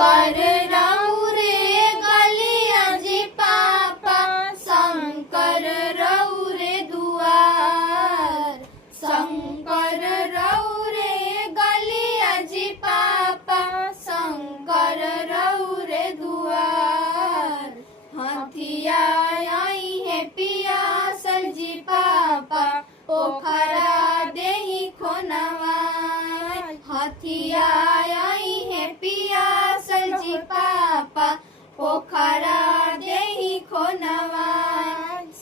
शंकर रौरे गलिया जी पापा शंकर रौरे दुआर शंकर रौरे गलिया जी पापा शंकर रौरे दुआर हथिया आई है पियासल जी पापा पोखरा देही खोनवा हथिया आई है पियासल जी पापा पोखरा देही खोनवा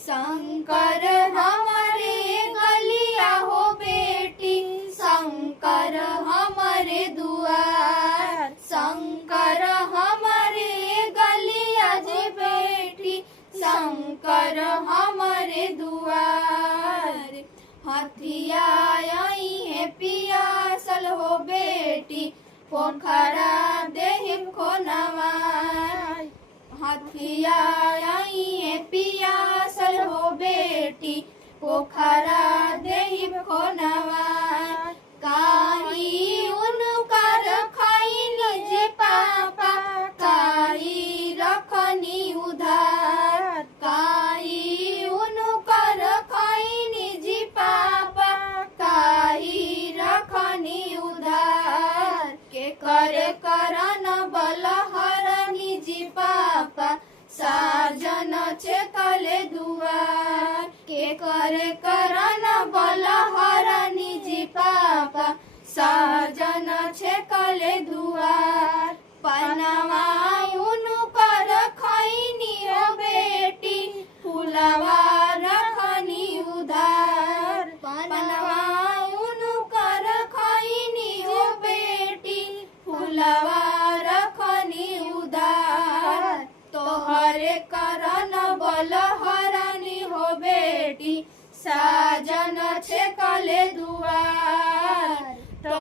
शंकर हमारे गलिया हो बेटी शंकर हमारे दुआर शंकर हमारे गलिया जी बेटी शंकर हमारे दुआर हथिया आई है पियासल हो बेटी पोखरा देहि खोनवा हथिया आई है पियासल हो बेटी पोखरा देहि खोनवा काही उनकर खैनी जे पापा काही रखनी उधार काही उनकर खैनी जी पापा काही रखनी उधार के करे करन बलहरनी जी पापा साजन छेकले दुआर के करे करन बलहरनी जी पापा साजन छेकले दुआर पनवा उनकर खैनी हो बेटी फुलवा रखनी उधार पनवा उनकर खैनी हो बेटी फुलवा रखनी उधार तोहरे करन बलहरनी हो बेटी साजन छेकले दुआर।